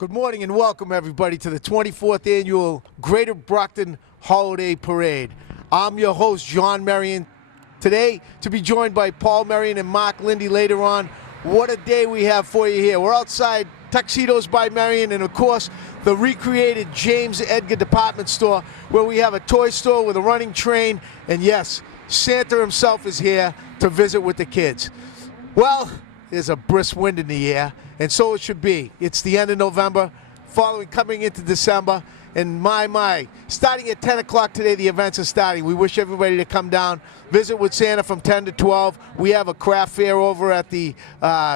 Good morning and welcome everybody to the 24th annual Greater Brockton Holiday Parade. I'm your host, John Merian. Today, to be joined by Paul Merian and Mark Lindy later on. What a day we have for you here. We're outside Tuxedos by Merian and, of course, the recreated James Edgar department store where we have a toy store with a running train. And yes, Santa himself is here to visit with the kids. Well, there's a brisk wind in the air, and so it should be. It's the end of November, coming into December, and my, starting at 10 o'clock today, the events are starting. We wish everybody to come down, visit with Santa from 10 to 12. We have a craft fair over at the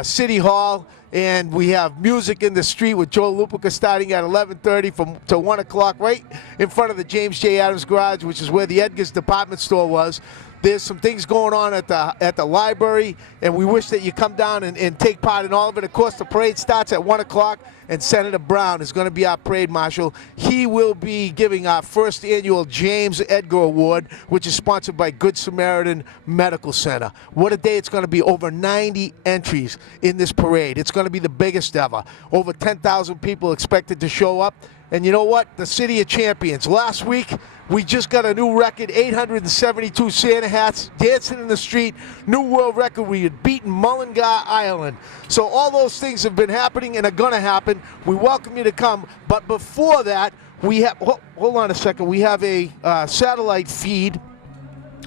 City Hall, and we have music in the street with Joe Lupica starting at 11:30 to 1 o'clock right in front of the James J. Adams Garage, which is where the Edgar's department store was. There's some things going on at the library, and we wish that you come down and take part in all of it. Of course, the parade starts at 1 o'clock, and Senator Brown is going to be our parade marshal. He will be giving our first annual James Edgar Award, which is sponsored by Good Samaritan Medical Center. What a day it's going to be. Over 90 entries in this parade. It's going to be the biggest ever. Over 10,000 people expected to show up. And you know what? The City of Champions. Last week, we just got a new record, 872 Santa hats, dancing in the street, new world record. We had beaten Mullingar, Ireland. So all those things have been happening and are going to happen. We welcome you to come. But before that, we have, hold on a second, we have a satellite feed.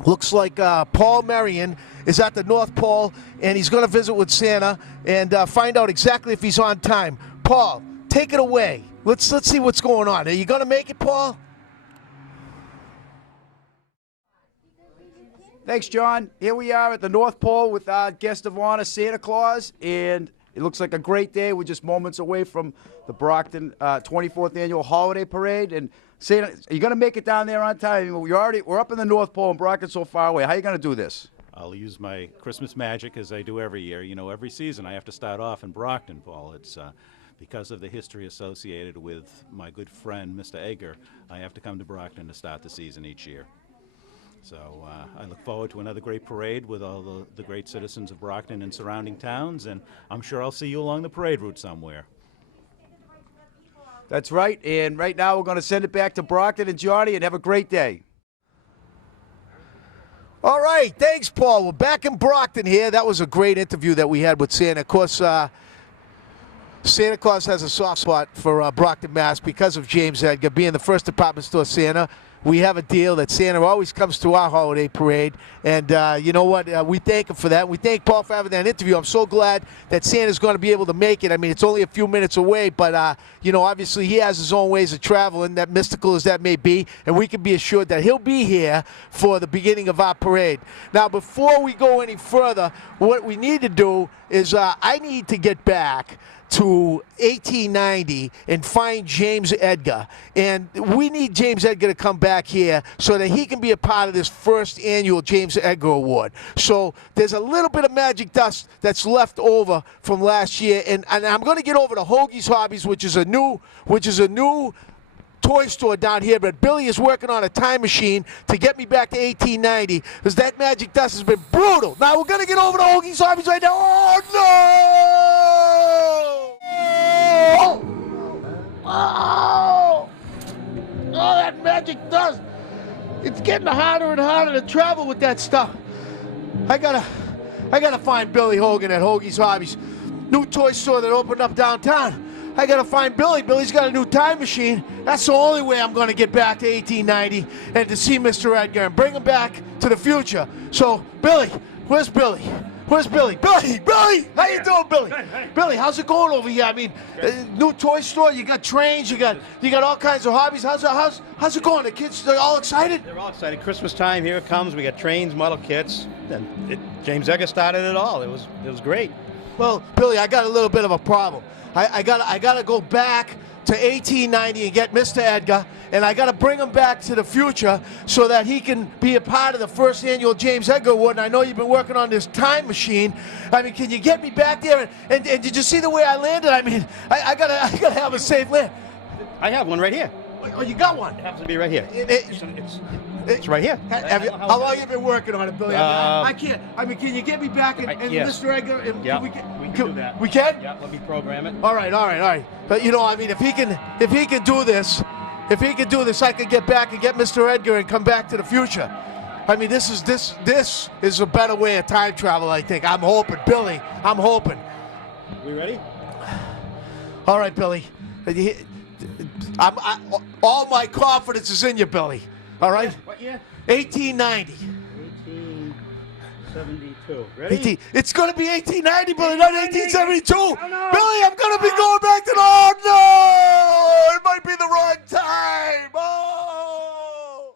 Looks like Paul Merian is at the North Pole, and he's going to visit with Santa and find out exactly if he's on time. Paul, take it away. Let's see what's going on. Are you going to make it, Paul? Thanks, John. Here we are at the North Pole with our guest of honor, Santa Claus, and it looks like a great day. We're just moments away from the Brockton 24th Annual Holiday Parade. And Santa, are you going to make it down there on time? We're up in the North Pole, and Brockton's so far away. How are you going to do this? I'll use my Christmas magic as I do every year. You know, every season I have to start off in Brockton, Paul. It's because of the history associated with my good friend, Mr. Edgar, I have to come to Brockton to start the season each year. So I look forward to another great parade with all the great citizens of Brockton and surrounding towns, and I'm sure I'll see you along the parade route somewhere. That's right, and right now we're going to send it back to Brockton and Johnny, and have a great day. All right, thanks, Paul. We're back in Brockton here. That was a great interview that we had with Santa. Of course, Santa Claus has a soft spot for Brockton, Mass. because of James Edgar being the first department store Santa. We have a deal that Santa always comes to our holiday parade, and you know what? We thank him for that. We thank Paul for having that interview. I'm so glad that Santa's going to be able to make it. I mean, it's only a few minutes away, but you know, obviously he has his own ways of traveling, that mystical as that may be, and we can be assured that he'll be here for the beginning of our parade. Now, before we go any further, what we need to do is I need to get back to 1890 and find James Edgar, and we need James Edgar to come back here so that he can be a part of this first annual James Edgar Award. So there's a little bit of magic dust that's left over from last year, and I'm going to get over to Hoagie's Hobbies, which is a new toy store down here, but Billy is working on a time machine to get me back to 1890 because that magic dust has been brutal. Now we're going to get over to Hoagie's Hobbies right now. Oh, no! Oh, that magic dust. It's getting harder and harder to travel with that stuff. I gotta find Billy Hogan at Hoagie's Hobbies. New toy store that opened up downtown. I gotta find Billy. Billy's got a new time machine. That's the only way I'm gonna get back to 1890 and to see Mr. Edgar and bring him back to the future. So, Billy, where's Billy? Where's Billy? Billy! How you doing, Billy? Billy, how's it going over here? I mean, new toy store, you got trains, you got all kinds of hobbies. How's it going? The kids, they're all excited? They're all excited. Christmas time, here it comes. We got trains, model kits, and James Edgar started it all. It was great. Well, Billy, I got a little bit of a problem. I gotta go back to 1890 and get Mr. Edgar, and I gotta bring him back to the future so that he can be a part of the first annual James Edgar Award. And I know you've been working on this time machine. I mean, can you get me back there? And did you see the way I landed? I mean, I gotta have a safe land. I have one right here. Oh, you got one? It happens to be right here. It's It's right here. How long have you been working on it, Billy? I Uh, can't. I mean, can you get me back and yes. Mr. Edgar? And Yeah, we can do that. We can? Yeah, let me program it. All right. But you know, I mean, if he can do this, I could get back and get Mr. Edgar and come back to the future. I mean, this is a better way of time travel, I think. I'm hoping, Billy. I'm hoping. We ready? All right, Billy. All my confidence is in you, Billy. All right? What year? 1890. 1872. Ready? It's going to be 1890, Billy, not 1872. no. Billy, I'm going to be going back to the... Oh, no! It might be the wrong time. Oh!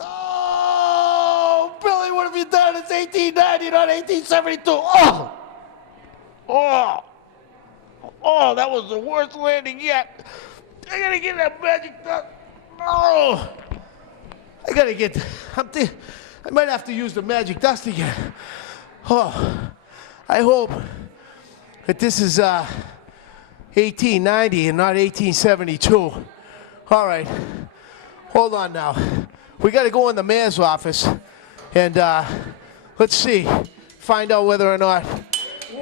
Oh, Billy, what have you done? It's 1890, not 1872. Oh! Oh! Oh, that was the worst landing yet. I gotta get that magic dust. Oh! I gotta get. I might have to use the magic dust again. Oh, I hope that this is 1890 and not 1872. All right, hold on now. We gotta go in the mayor's office and let's see, find out whether or not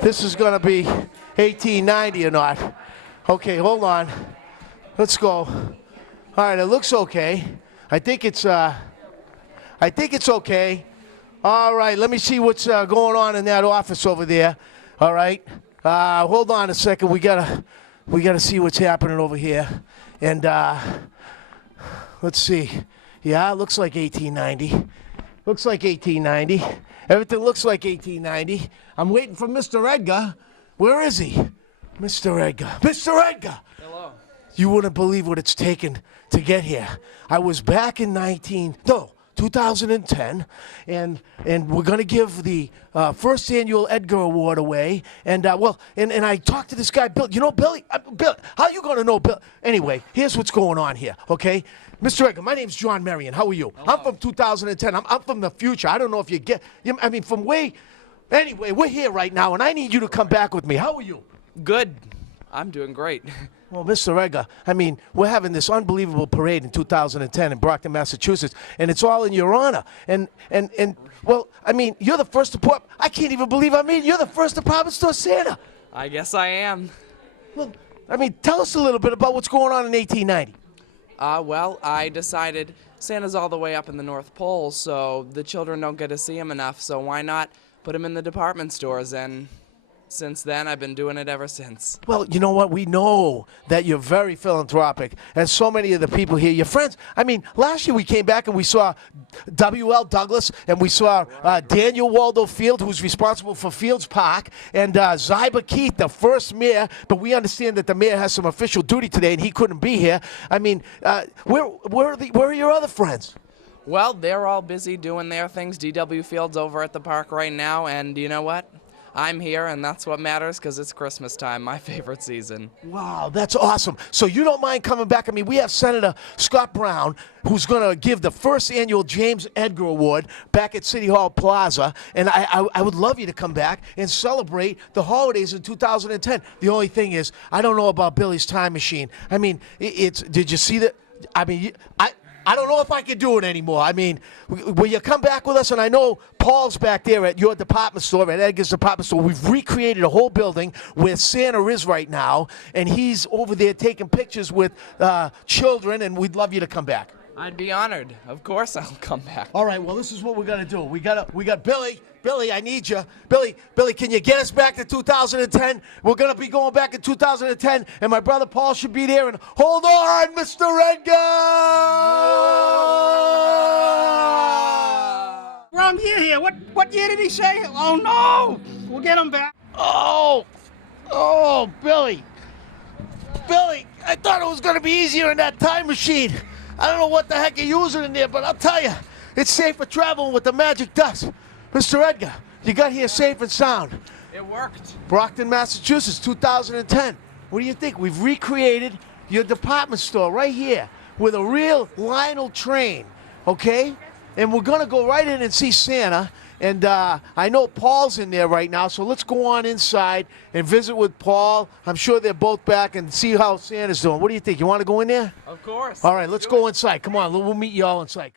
this is gonna be 1890 or not. Okay, hold on. Let's go. All right, it looks okay. I think it's okay. All right, let me see what's going on in that office over there. All right, hold on a second. We gotta see what's happening over here. And let's see. Yeah, it looks like 1890. Looks like 1890. Everything looks like 1890. I'm waiting for Mr. Edgar. Where is he? Mr. Edgar. Mr. Edgar! Hello. You wouldn't believe what it's taken to get here. I was back in 2010, and we're going to give the first annual Edgar Award away. And and I talked to this guy, Bill. You know Billy? Bill, how are you going to know Bill? Anyway, here's what's going on here, okay? Mr. Edgar, my name's John Merian. How are you? Hello. I'm from 2010. I'm from the future. I don't know if you get, I mean, from way, anyway, we're here right now, and I need you to come back with me. How are you? Good. I'm doing great. Well, Mr. Edgar, I mean, we're having this unbelievable parade in 2010 in Brockton, Massachusetts, and it's all in your honor. And well, I mean, you're the first department. I can't even believe you're the first department store Santa. I guess I am. Well, I mean, tell us a little bit about what's going on in 1890. Well, I decided Santa's all the way up in the North Pole, so the children don't get to see him enough, so why not put him in the department stores? And since then, I've been doing it ever since. Well, you know what? We know that you're very philanthropic, and so many of the people here, your friends. I mean, last year we came back and we saw W.L. Douglas, and we saw Daniel Waldo Field, who's responsible for Fields Park, and Zyba Keith, the first mayor, but we understand that the mayor has some official duty today, and he couldn't be here. I mean, where are your other friends? Well, they're all busy doing their things. D.W. Field's over at the park right now, and you know what? I'm here, and that's what matters because it's Christmas time, my favorite season. Wow, that's awesome. So you don't mind coming back? I mean, we have Senator Scott Brown, who's going to give the first annual James Edgar Award back at City Hall Plaza, and I would love you to come back and celebrate the holidays in 2010. The only thing is, I don't know about Billy's time machine. I mean, did you see that? I mean, I don't know if I can do it anymore. I mean, will you come back with us? And I know Paul's back there at your department store, at Edgar's department store. We've recreated a whole building where Santa is right now, and he's over there taking pictures with children, and we'd love you to come back. I'd be honored. Of course I'll come back. All right, well, this is what we're going to do. We got Billy. Billy, I need you. Billy, can you get us back to 2010? We're going to be going back in 2010, and my brother Paul should be there. And hold on, Mr. Edgar! Wrong year here. What year did he say? Oh, no. We'll get him back. Oh, Billy, I thought it was going to be easier in that time machine. I don't know what the heck you're using in there, but I'll tell you, it's safe for traveling with the magic dust. Mr. Edgar, you got here safe and sound. It worked. Brockton, Massachusetts, 2010. What do you think? We've recreated your department store right here with a real Lionel train, okay? And we're going to go right in and see Santa. And I know Paul's in there right now, so let's go on inside and visit with Paul. I'm sure they're both back and see how Santa's doing. What do you think? You want to go in there? Of course. All right, let's go inside. Come on, we'll meet you all inside.